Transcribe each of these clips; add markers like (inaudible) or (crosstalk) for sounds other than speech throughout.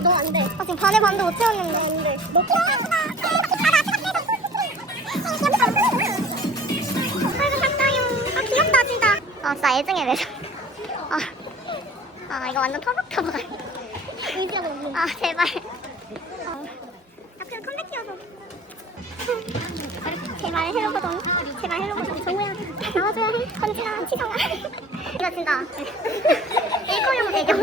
돼. 아, 지금 반에 반도 못 채웠는데. 안 돼. 너 아, 귀엽다, 진짜. 아, 진짜 애증의 매력. 아, 아 이거 완전 터벅터벅. 아, 제발. 어. 아, 그냥 컴백 키워서. (laughs) 제발 헬로버전. 제발 헬로버전. 정우야, 나와줘야 해. 건진아, 치성아. 이거 진짜. (laughs) 일거용 배경.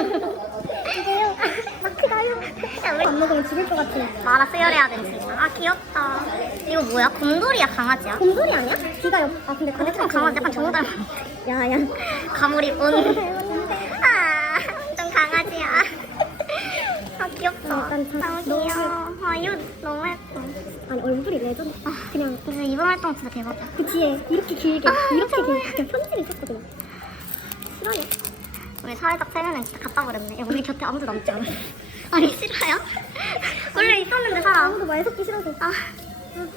이거요? (laughs) 안 먹으면 죽을 것 같아. 마라 수혈해야 돼, 진짜. 아, 귀엽다. 이거 뭐야? 곰돌이야, 강아지야? 곰돌이 아니야? 귀가 옆. 아, 근데 강아지 강아지 약간 정우 닮아. 야, 야. 가물이 온. (laughs) 아, 좀 강아지야. 아, 귀엽다. 너무 귀여워. 아, 이거 너무 예뻐. 아니 얼굴이 레전드 아, 그냥 진짜 이번 활동 진짜 대박이야. 그 뒤에 이렇게 길게 아, 이렇게 정말. 길게 그냥 편지를 썼거든 싫어요 우리 사회적 세면은 진짜 갖다 버렸네. 야, 우리 곁에 아무도 남지 않아. 아니 싫어요? 원래 있었는데 사람. 아무도 말 섞기 싫어서 아,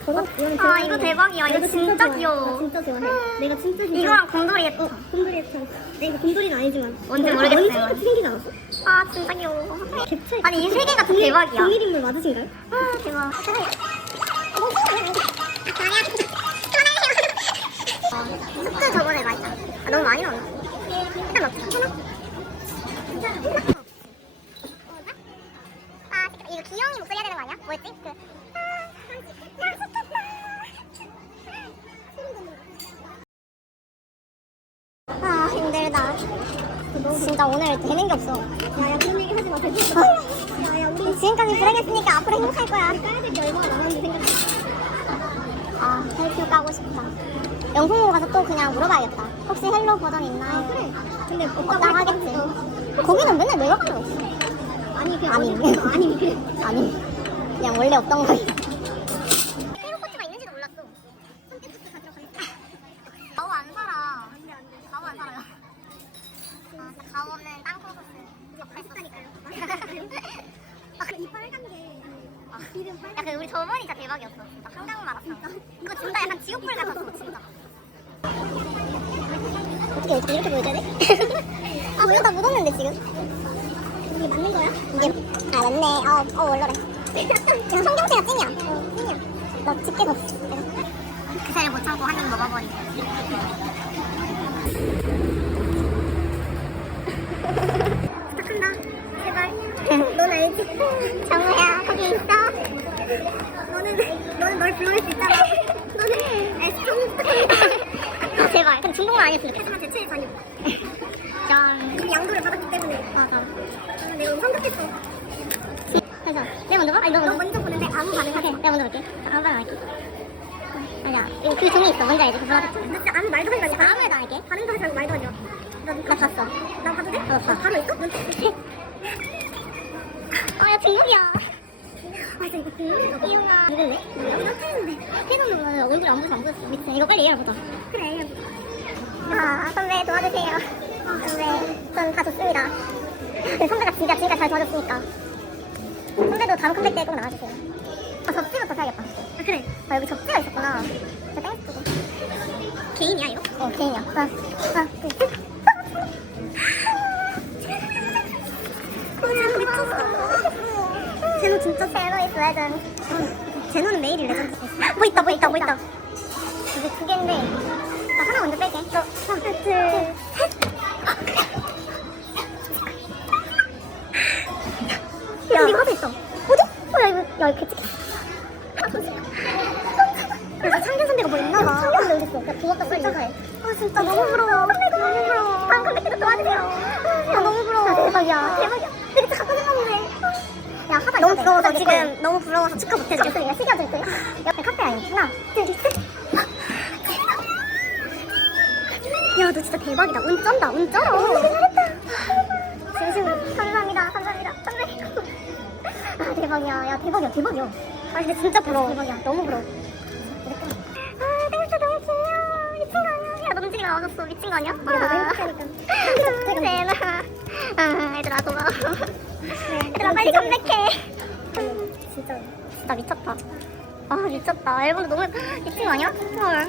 이거는 아 이거 대박이야. 이거 내가 진짜 좋아해. 나 귀여워. 진짜 좋아해 내가 진짜 좋아해 이거랑 곰돌이 예뻐. 곰돌이 예뻐 내가 곰돌이는 아니지만 뭔지 어, 모르겠어요. 원숭이 같이 생기지 않았어? 아 진짜 귀여워. 아니 이 세 개가 진짜 대박이야. 동일인물 맞으신가요? 아 대박. 아, 숙주 저번에 맛있다. 아, 너무 많이 넣었나? 일단 넣자. 하나? 아, 이거 기영이 목소리 해야 되는 거 아니야? 뭐였지? 그. 아. 아, 힘들다. 진짜 오늘 되는 게 없어. 야야 그런 얘기 하지 마 야야 우리 지금까지 불행했으니까 앞으로 행복할 거야. 까야 될게 얼마나 남았는지 생각해 아, 헬표 까고 싶다. 영풍으로 가서 또 그냥 물어봐야겠다. 혹시 헬로 버전 있나요? 아 그래 근데 없다고 하겠지. 거기는 맨날 내가 가고 있어. 아니 그냥 아니. 아니 그래 아니, 그냥 원래 없던 거야. 새로 코트가 있는지도 몰랐어. 손톱부터 다 들어간다. 가오 안 살아. 가오 안 살아요. 아, 진짜 가오 없는 땅콩 소스. 이거 맛있다니까요. 아, 이 빨간 게 아, 이름 야, 빨간 그 우리 저번이 진짜 대박이었어. 진짜 한강 마라탕. 그거 진짜 약간 지옥불 같았어, 진짜. 어떻게 이렇게 보여줘야 돼? 아, 뭐야? 나 묻었는데 지금. 이게 맞는 거야? 이게 아 맞네. 어, 어 원래래. (laughs) 지금 성경태가 찐이야. 어, 찐이야. 너 집게 뒀어. 그새를 못 참고 한 입 먹어버리고. 부탁한다. 제발. 넌 알지? 정우야 거기 있어. 너는 너는 널 불러낼 수 있잖아. 너는 에스톤 부탁한다. 아, 제발. (laughs) 그럼 중국말 아니었으면 좋겠어. 대체해 다녀. 짠. 이미 양도를 받았기 때문에 맞아. 아, 내가 성급했어 그래서 내가 먼저 봐? 아니 너 너 먼저. 먼저 보는데 아무 반응 하지 내가 먼저 볼게. 아무 말안 할게. 아니야. 이거 그 종이 있어. 뭔지 알지? 그 불안했잖아. 너 진짜 아무 말도 하지 마 아무 말도 안 할게. 반응도 하지 말고 말도 하지 마 나, 나 봤어. 나 봐도 돼? 어, 봐. 나 바로 있어? 너 (laughs) 아 진짜 이거 궁금해 이용아. 누굴래? 나 태는데 태국은 뭐 얼굴이 안 보여서 안 보였어. 미친. 이거 빨리 얘기해보자. 그래 아, 선배 도와주세요. 선배, 전 다 좋습니다. 네, 선배가 진짜 진짜 잘 도와줬으니까. 선배도 다음 컴백 때 꼭 나와주세요. 아, 접시부터 사야겠다. 아 그래 아, 여기 접시가 있었구나. 저 땡스. 개인이야 이거? 어, 개인이야. 셋. 아 제노 진짜 제노 is legend. 제노는 매일이 레전드 뭐 있다, 뭐 있다, 뭐 있다. 이게 두 개인데. 나 하나 먼저 뺄게. 너, 하나, 둘, 셋. 야, 이거 하나 있어. 어디? 어, 야, 이거, 야, 이거. 아, 잠시만. 그래서 창균 선배가 뭐 있나 봐. 창균 선배 어딨어? 야, 부럽다, 빨리 해. 아, 진짜 너무 부러워. 선배가 너무 부러워. 컴백 때도 도와주세요. 아, 너무 부러워. 아, 대박이야. 대박이야. 야, 하다 너무. 부러워서 내 지금. 너무 부러워서 축하 못해줘 그래서 내가 시켜줄게. 옆에 카페 아니구나. 둘, 셋. 야너 진짜 대박이다 운 쩐다 운 쩔어 진심으로 감사합니다. 감사합니다. 선배. 아 대박이야. 야 대박이야. 대박이야. 아 근데 진짜 부러워 대박이야. 너무 부러워. 아 땡스 너무 귀여워. 미친 거 아니야? 야 넘치게 나와줬어. 미친 거 아니야? 너무 행복하니까 세나. 아 얘들아 고마워. 얘들아 빨리 컴백해. 진짜 진짜 미쳤다. 아 미쳤다. 앨범도 너무 거 아니야? 헐.